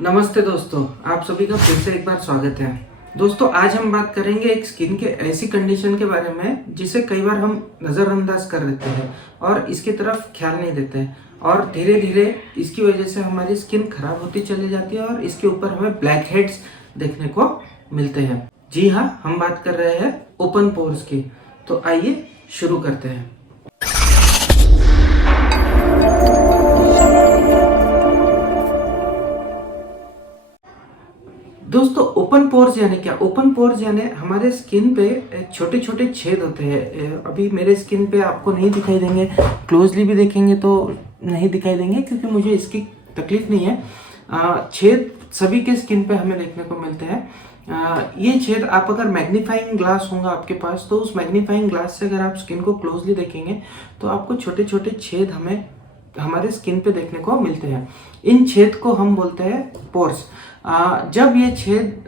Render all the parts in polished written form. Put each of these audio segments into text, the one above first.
नमस्ते दोस्तों, आप सभी का फिर से एक बार स्वागत है। दोस्तों, आज हम बात करेंगे एक स्किन के ऐसी कंडीशन के बारे में जिसे कई बार हम नज़रअंदाज कर देते हैं और इसकी तरफ ख्याल नहीं देते हैं और धीरे धीरे इसकी वजह से हमारी स्किन खराब होती चली जाती है और इसके ऊपर हमें ब्लैक हेड्स देखने को मिलते हैं। जी हाँ, हम बात कर रहे हैं ओपन पोर्स की। तो आइए शुरू करते हैं। दोस्तों, ओपन पोर्स यानी क्या? ओपन पोर्स यानी हमारे स्किन पे छोटे छोटे छेद होते हैं। अभी मेरे स्किन पे आपको नहीं दिखाई देंगे, क्लोजली भी देखेंगे तो नहीं दिखाई देंगे क्योंकि मुझे इसकी तकलीफ नहीं है। छेद सभी के स्किन पे हमें देखने को मिलते हैं। ये छेद आप अगर मैग्नीफाइंग ग्लास होगा आपके पास तो उस मैग्नीफाइंग ग्लास से अगर आप स्किन को क्लोजली देखेंगे तो आपको छोटे छोटे छेद हमारे स्किन पे देखने को मिलते हैं। इन छेद को हम बोलते हैं पोर्स। जब ये छेद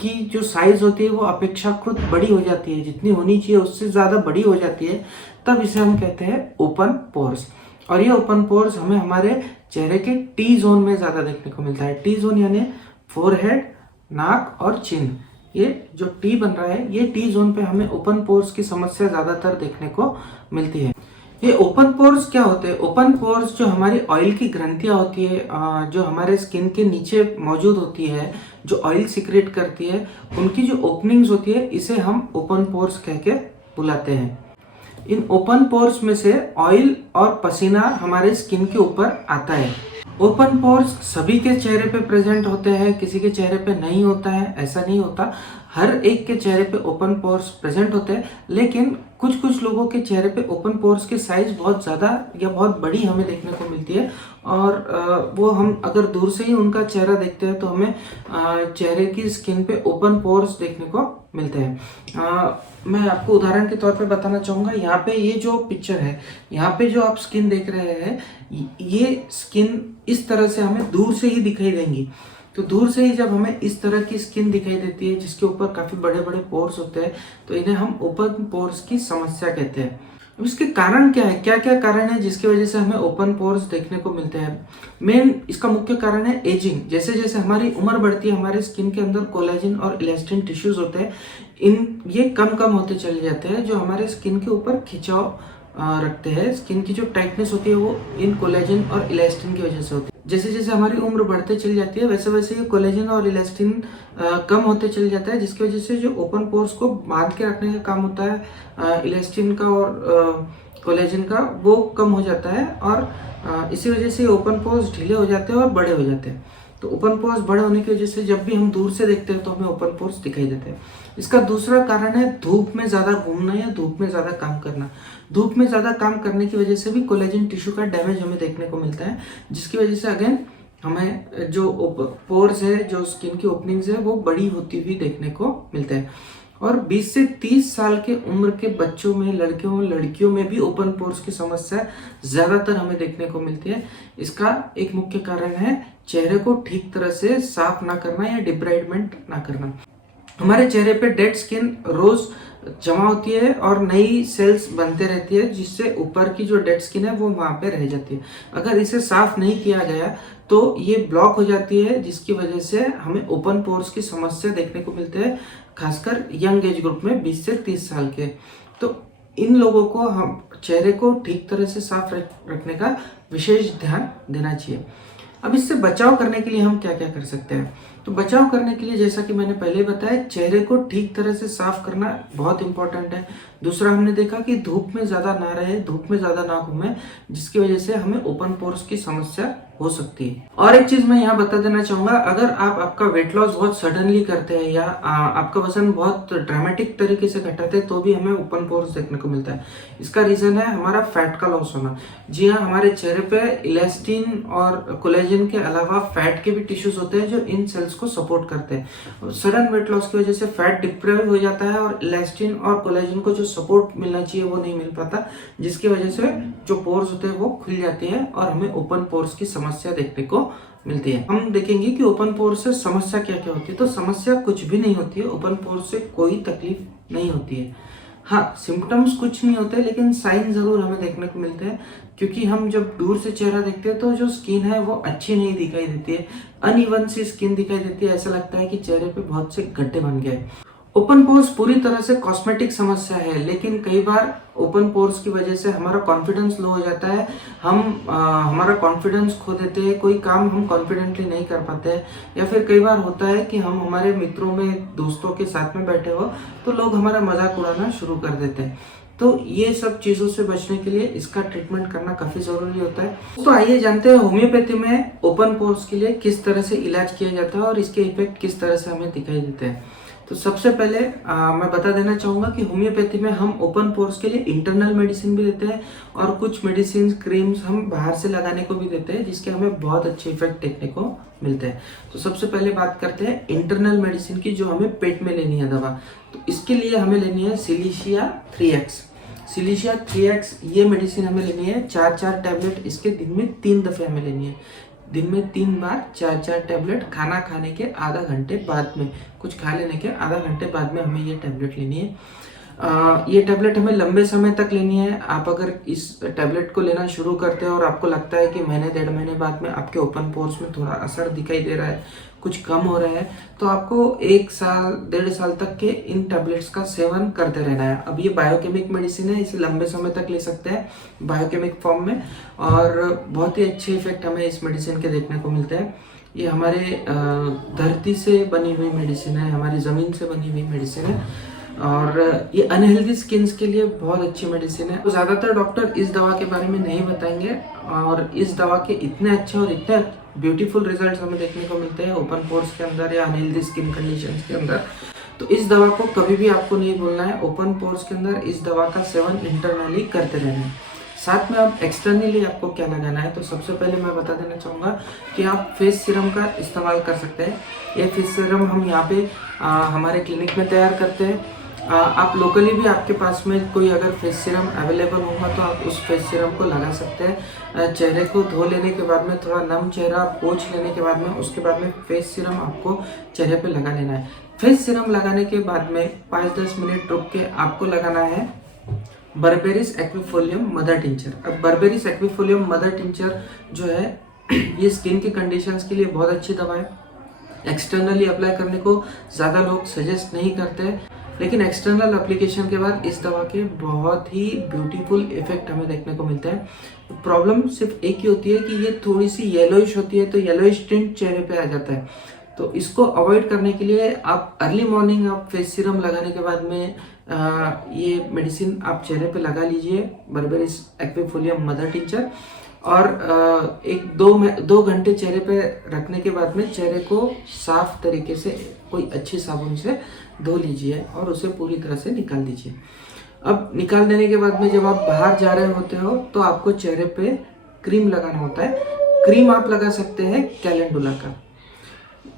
की जो साइज होती है वो अपेक्षाकृत बड़ी हो जाती है, जितनी होनी चाहिए उससे ज़्यादा बड़ी हो जाती है, तब इसे हम कहते हैं ओपन पोर्स। और ये ओपन पोर्स हमें हमारे चेहरे के टी जोन में ज़्यादा देखने को मिलता है। टी जोन यानी फोरहेड, नाक और चिन। ये जो टी बन रहा है, ये टी जोन पे हमें ओपन पोर्स की समस्या ज़्यादातर देखने को मिलती है। ये ओपन पोर्स क्या होते हैं? ओपन पोर्स जो हमारी ऑयल की ग्रंथियां होती है, जो हमारे स्किन के नीचे मौजूद होती है, जो ऑयल सिक्रेट करती है, उनकी जो ओपनिंग्स होती है, इसे हम ओपन पोर्स कह के बुलाते हैं। इन ओपन पोर्स में से ऑयल और पसीना हमारे स्किन के ऊपर आता है। ओपन पोर्स सभी के चेहरे पे प्रेजेंट होते हैं, किसी के चेहरे पे नहीं होता है, ऐसा नहीं होता। हर एक के चेहरे पे ओपन पोर्स प्रेजेंट होते हैं, लेकिन कुछ कुछ लोगों के चेहरे पे ओपन पोर्स की साइज बहुत ज़्यादा या बहुत बड़ी हमें देखने को मिलती है और वो हम अगर दूर से ही उनका चेहरा देखते हैं तो हमें चेहरे की स्किन पे ओपन पोर्स देखने को मिलते हैं। मैं आपको उदाहरण के तौर पे बताना चाहूँगा। यहाँ पे ये जो पिक्चर है, यहाँ पे जो आप स्किन देख रहे हैं, ये स्किन इस तरह से हमें दूर से ही दिखाई देंगी। तो दूर से ही जब हमें इस तरह की स्किन दिखाई देती है जिसके ऊपर काफ़ी बड़े बड़े पोर्स होते हैं, तो इन्हें हम ओपन पोर्स की समस्या कहते हैं। अब इसके कारण क्या है? क्या क्या कारण है जिसकी वजह से हमें ओपन पोर्स देखने को मिलते हैं? मेन इसका मुख्य कारण है एजिंग। जैसे जैसे हमारी उम्र बढ़ती है, हमारे स्किन के अंदर कोलेजन और इलास्टिन टिश्यूज होते हैं, ये कम कम होते चले जाते हैं, जो हमारे स्किन के ऊपर खिंचाव रखते हैं। स्किन की जो टाइटनेस होती है वो इन कोलेजन और इलास्टिन की वजह से होती है। जैसे जैसे हमारी उम्र बढ़ते चली जाती है वैसे वैसे ये कोलेजन और इलास्टिन कम होते चले जाता है, जिसकी वजह से जो ओपन पोर्स को बांध के रखने का काम होता है इलास्टिन का और कोलेजन का, वो कम हो जाता है और इसी वजह से ओपन पोर्स ढीले हो जाते हैं और बड़े हो जाते हैं। तो ओपन पोर्स बड़े होने की वजह से जब भी हम दूर से देखते हैं तो हमें ओपन पोर्स दिखाई देते हैं। इसका दूसरा कारण है धूप में ज़्यादा घूमना या धूप में ज़्यादा काम करना। धूप में ज़्यादा काम करने की वजह से भी कोलेजन टिश्यू का डैमेज हमें देखने को मिलता है, जिसकी वजह से अगेन हमें जो पोर्स है, जो स्किन की ओपनिंग्स है, वो बड़ी होती हुई देखने को मिलते हैं। और 20 से 30 साल के उम्र के बच्चों में, लड़कियों में भी ओपन पोर्स की समस्या ज़्यादातर हमें देखने को मिलती है। इसका एक मुख्य कारण है चेहरे को ठीक तरह से साफ ना करना या डिब्राइडमेंट ना करना। हमारे चेहरे पे डेड स्किन रोज जमा होती है और नई सेल्स बनते रहती है, जिससे ऊपर की जो डेड स्किन है वो वहाँ पे रह जाती है। अगर इसे साफ नहीं किया गया तो ये ब्लॉक हो जाती है, जिसकी वजह से हमें ओपन पोर्स की समस्या देखने को मिलती है, खासकर यंग एज ग्रुप में 20 से 30 साल के। तो इन लोगों को हम चेहरे को ठीक तरह से साफ रखने का विशेष ध्यान देना चाहिए। अब इससे बचाव करने के लिए हम क्या क्या कर सकते हैं? तो बचाव करने के लिए, जैसा कि मैंने पहले बताया, चेहरे को ठीक तरह से साफ करना बहुत इंपॉर्टेंट है। दूसरा, हमने देखा कि धूप में ज़्यादा ना रहे, धूप में ज़्यादा ना घूमे, जिसकी वजह से हमें ओपन पोर्स की समस्या हो सकती है। और एक चीज़ मैं यहाँ बता देना चाहूँगा, अगर आपका वेट लॉस बहुत सडनली करते हैं या आपका वजन बहुत ड्रामेटिक तरीके से घटाते हैं तो भी हमें ओपन पोर्स देखने को मिलता है। इसका रीज़न है हमारा फैट का लॉस होना। जी हाँ, हमारे चेहरे पे इलास्टिन और कोलेजन के अलावा फैट के भी टिश्यूज होते हैं जो इन सेल्स को सपोर्ट करते हैं। सडन वेट लॉस की वजह से फैट डिप्राइव हो जाता है और इलास्टिन और कोलेजन को जो सपोर्ट मिलना चाहिए वो नहीं मिल पाता, जिसकी वजह से जो पोर्स होते हैं वो खुल जाते हैं और हमें ओपन पोर्स की समस्या देखने को मिलती है। हम देखेंगे कि ओपन पोर्स से समस्या क्या क्या होती है। तो समस्या कुछ भी नहीं होती है, ओपन पोर्स से कोई तकलीफ नहीं होती है। हाँ, सिम्टम्स कुछ नहीं होते, लेकिन साइन ज़रूर हमें देखने को मिलते हैं, क्योंकि हम जब दूर से चेहरा देखते हैं तो जो स्किन है वो अच्छी नहीं दिखाई देती है, अनइवन सी स्किन दिखाई देती है, ऐसा लगता है कि चेहरे पे बहुत से गड्ढे बन गए। ओपन पोर्स पूरी तरह से कॉस्मेटिक समस्या है, लेकिन कई बार ओपन पोर्स की वजह से हमारा कॉन्फिडेंस लो हो जाता है, हम हमारा कॉन्फिडेंस खो देते हैं, कोई काम हम कॉन्फिडेंटली नहीं कर पाते हैं, या फिर कई बार होता है कि हम हमारे मित्रों में, दोस्तों के साथ में बैठे हो तो लोग हमारा मजाक उड़ाना शुरू कर देते हैं। तो ये सब चीज़ों से बचने के लिए इसका ट्रीटमेंट करना काफ़ी ज़रूरी होता है। तो आइए जानते हैं होम्योपैथी में ओपन पोर्स के लिए किस तरह से इलाज किया जाता है और इसके इफेक्ट किस तरह से हमें दिखाई देते हैं। तो सबसे पहले मैं बता देना चाहूँगा कि होम्योपैथी में हम ओपन पोर्स के लिए इंटरनल मेडिसिन भी देते हैं और कुछ मेडिसिन क्रीम्स हम बाहर से लगाने को भी देते हैं, जिसके हमें बहुत अच्छे इफेक्ट देखने को मिलते हैं। तो सबसे पहले बात करते हैं इंटरनल मेडिसिन की, जो हमें पेट में लेनी है दवा। तो इसके लिए हमें लेनी है सिलीशिया 3X। सिलीशिया 3X ये मेडिसिन हमें लेनी है 4 टैबलेट, इसके दिन में 3 दफ़े हमें लेनी है। दिन में 3 बार 4 टैबलेट, खाना खाने के आधा घंटे बाद में, कुछ खा लेने के आधा घंटे बाद में हमें ये टैबलेट लेनी है। ये टैबलेट हमें लंबे समय तक लेनी है। आप अगर इस टैबलेट को लेना शुरू करते हैं और आपको लगता है कि महीने 1.5 महीने बाद में आपके ओपन पोर्स में थोड़ा असर दिखाई दे रहा है, कुछ कम हो रहा है, तो आपको 1 साल 1.5 साल तक के इन टैबलेट्स का सेवन करते रहना है। अब ये बायोकेमिक मेडिसिन है, इसे लंबे समय तक ले सकते हैं बायोकेमिक फॉर्म में, और बहुत ही अच्छे इफेक्ट हमें इस मेडिसिन के देखने को मिलते हैं। ये हमारे धरती से बनी हुई मेडिसिन है, हमारी ज़मीन से बनी हुई मेडिसिन है, और ये अनहेल्दी स्किन्स के लिए बहुत अच्छी मेडिसिन है। तो ज़्यादातर डॉक्टर इस दवा के बारे में नहीं बताएंगे, और इस दवा के इतने अच्छे और इतने ब्यूटीफुल रिजल्ट्स हमें देखने को मिलते हैं ओपन पोर्स के अंदर या अनहेल्दी स्किन कंडीशंस के अंदर। तो इस दवा को कभी भी आपको नहीं भूलना है। ओपन पोर्स के अंदर इस दवा का सेवन इंटरनली करते रहना है। साथ में अब एक्सटर्नली आपको क्या लगाना है, तो सबसे पहले मैं बता देना चाहूँगा कि आप फेस सीरम का इस्तेमाल कर सकते हैं। ये फेस सीरम हम यहाँ पे हमारे क्लिनिक में तैयार करते हैं। आप लोकली भी, आपके पास में कोई अगर फेस सीरम अवेलेबल होगा तो आप उस फेस सीरम को लगा सकते हैं। चेहरे को धो लेने के बाद में, थोड़ा नम चेहरा पोंछ लेने के बाद में, उसके बाद में फेस सीरम आपको चेहरे पे लगा लेना है। फेस सीरम लगाने के बाद में 5-10 मिनट रुक के आपको लगाना है बर्बेरिस एक्विफोलियम मदर टिंचर। अब बर्बेरिस एक्विफोलियम मदर टिंचर जो है ये स्किन की कंडीशंस के लिए बहुत अच्छी दवा है। एक्सटर्नली अप्लाई करने को ज़्यादा लोग सजेस्ट नहीं करते, लेकिन एक्सटर्नल एप्लीकेशन के बाद इस दवा के बहुत ही ब्यूटीफुल इफेक्ट हमें देखने को मिलते हैं। प्रॉब्लम सिर्फ एक ही होती है कि ये थोड़ी सी येलोइश होती है, तो येलोइश टिंट चेहरे पे आ जाता है। तो इसको अवॉइड करने के लिए आप अर्ली मॉर्निंग आप फेस सीरम लगाने के बाद में ये मेडिसिन आप चेहरे पे लगा लीजिए, बर्बेरिस एक्विफोलियम मदर टिंचर, और 1-2 घंटे चेहरे पे रखने के बाद में चेहरे को साफ तरीके से कोई अच्छे साबुन से धो लीजिए और उसे पूरी तरह से निकाल दीजिए। अब निकाल देने के बाद में जब आप बाहर जा रहे होते हो तो आपको चेहरे पे क्रीम लगाना होता है। क्रीम आप लगा सकते हैं कैलेंडुला का।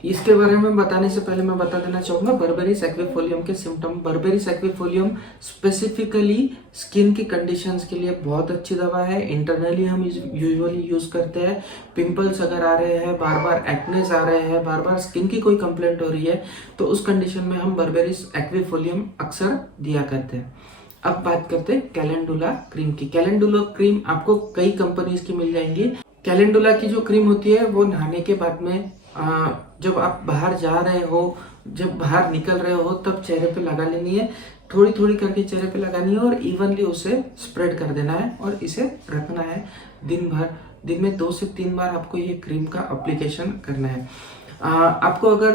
इसके बारे में बताने से पहले मैं बता देना चाहूँगा बर्बेरिस एक्विफोलियम के symptom. Berberis aquifolium specifically skin की कंडीशंस के लिए बहुत अच्छी दवा है। इंटरनली हम यूजुअली यूज़ करते हैं। पिंपल्स अगर आ रहे हैं, बार बार एक्नेस आ रहे हैं, बार बार स्किन की कोई कंप्लेंट हो रही है, तो उस कंडीशन में हम बर्बेरिस एक्विफोलियम अक्सर दिया करते हैं। अब बात करते हैं कैलेंडुला क्रीम की। कैलेंडुला क्रीम आपको कई कंपनीज की मिल जाएंगी। कैलेंडुला की जो क्रीम होती है वो नहाने के बाद में जब आप बाहर जा रहे हो, जब बाहर निकल रहे हो, तब चेहरे पे लगा लेनी है। थोड़ी थोड़ी करके चेहरे पे लगानी है और इवनली उसे स्प्रेड कर देना है और इसे रखना है दिन भर। दिन में 2 से 3 बार आपको ये क्रीम का एप्लीकेशन करना है। आपको अगर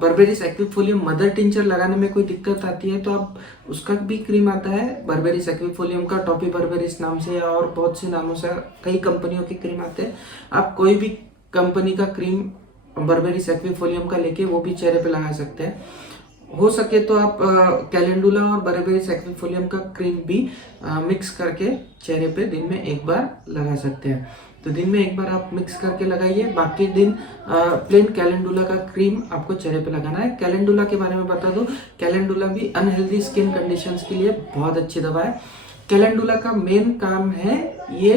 बर्बेरिस एक्विफोलियम मदर टिंचर लगाने में कोई दिक्कत आती है तो आप उसका भी क्रीम आता है बर्बेरिस एक्विफोलियम का, टॉपी बर्बेरिस नाम से और बहुत से नामों से कई कंपनियों के क्रीम आते हैं। आप कोई भी कंपनी का क्रीम बर्बेरिस एक्विफोलियम का लेके वो भी चेहरे पे लगा सकते हैं। हो सके तो आप कैलेंडुला और बर्बेरिस एक्विफोलियम का क्रीम भी मिक्स करके चेहरे पे दिन में 1 बार लगा सकते हैं। तो दिन में 1 बार आप मिक्स करके लगाइए, बाकी दिन प्लेन कैलेंडुला का क्रीम आपको चेहरे पे लगाना है। कैलेंडुला के बारे में बता दूं, कैलेंडुला भी अनहेल्दी स्किन कंडीशंस के लिए बहुत अच्छी दवा है। कैलेंडुला का मेन काम है ये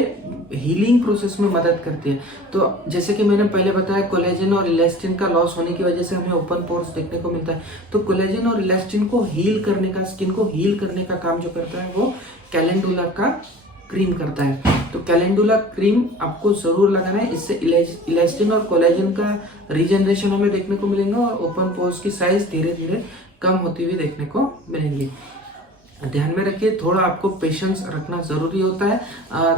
हीलिंग प्रोसेस में मदद करती है। तो जैसे कि मैंने पहले बताया, कोलेजन और इलास्टिन का लॉस होने की वजह से हमें ओपन पोर्स देखने को मिलता है। तो कोलेजन और इलास्टिन को हील करने का, स्किन को हील करने का काम जो करता है वो कैलेंडुला का क्रीम करता है। तो कैलेंडुला क्रीम आपको जरूर लगाना है, इससे इलास्टिन और कोलेजन का रीजनरेशन हमें देखने को मिलेगा और ओपन पोर्स की साइज धीरे धीरे कम होती हुई देखने को मिलेंगी। ध्यान में रखिए, थोड़ा आपको पेशेंस रखना जरूरी होता है,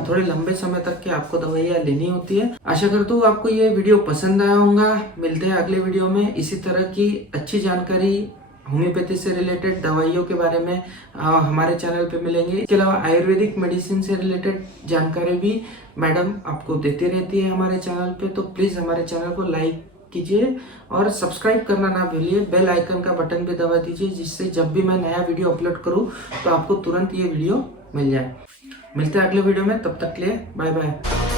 थोड़े लंबे समय तक के आपको दवाइयाँ लेनी होती है। आशा करता हूँ आपको ये वीडियो पसंद आया होगा। मिलते हैं अगले वीडियो में इसी तरह की अच्छी जानकारी होम्योपैथी से रिलेटेड दवाइयों के बारे में हमारे चैनल पे मिलेंगे। इसके अलावा आयुर्वेदिक मेडिसिन से रिलेटेड जानकारी भी मैडम आपको देती रहती है हमारे चैनल पे। तो प्लीज़ हमारे चैनल को लाइक कीजिए और सब्सक्राइब करना ना भूलिए। बेल आइकन का बटन भी दबा दीजिए, जिससे जब भी मैं नया वीडियो अपलोड करूं तो आपको तुरंत ये वीडियो मिल जाए। मिलते हैं अगले वीडियो में, तब तक के लिए बाय बाय।